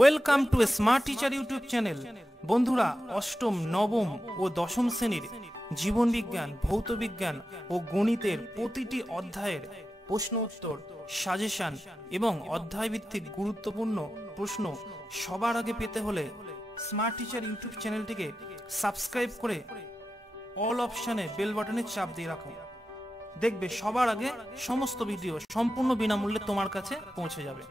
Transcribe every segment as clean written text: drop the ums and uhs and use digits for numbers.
Welcome to smart teacher YouTube channel. বন্ধুরা, অষ্টম, নবম ও দশম শ্রেণীর জীবন বিজ্ঞান, ভৌত বিজ্ঞান ও গণিতের প্রতিটি অধ্যায়ের প্রশ্ন উত্তর, সাজেশন এবং অধ্যায় ভিত্তিক গুরুত্বপূর্ণ প্রশ্ন সবার আগে পেতে হলে স্মার্ট টিচার ইউটিউব চ্যানেলটিকে সাবস্ক্রাইব করে অল অপশানে বেল বাটনে চাপ দিয়ে রাখো। দেখবে সবার আগে সমস্ত ভিডিও সম্পূর্ণ বিনামূল্যে তোমার কাছে পৌঁছে যাবে।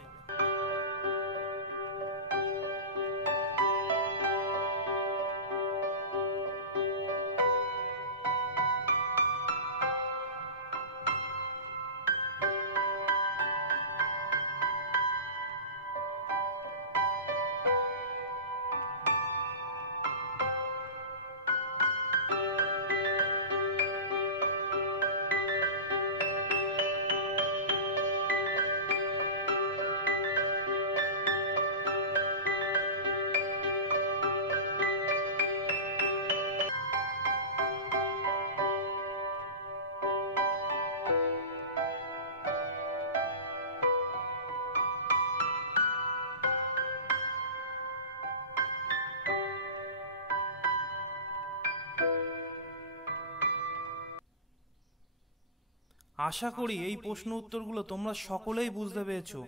আশা করি এই প্রশ্ন উত্তরগুলো তোমরা সকলেই বুঝতে পেরেছো।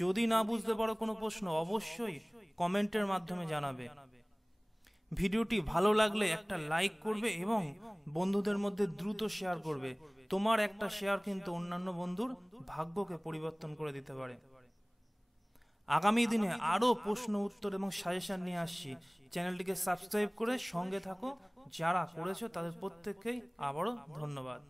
যদি না বুঝতে পারো কোনো প্রশ্ন, অবশ্যই কমেন্টের মাধ্যমে জানাবে। ভিডিওটি ভালো লাগলে একটা লাইক করবে এবং বন্ধুদের মধ্যে দ্রুত শেয়ার করবে। তোমার একটা শেয়ার কিন্তু অন্যান্য বন্ধুর ভাগ্যকে পরিবর্তন করে দিতে পারে। আগামী দিনে আরও প্রশ্ন উত্তর এবং সাজেশন নিয়ে আসছি। চ্যানেলটিকে সাবস্ক্রাইব করে সঙ্গে থাকো। যারা করেছো তাদের প্রত্যেককেই আবারও ধন্যবাদ।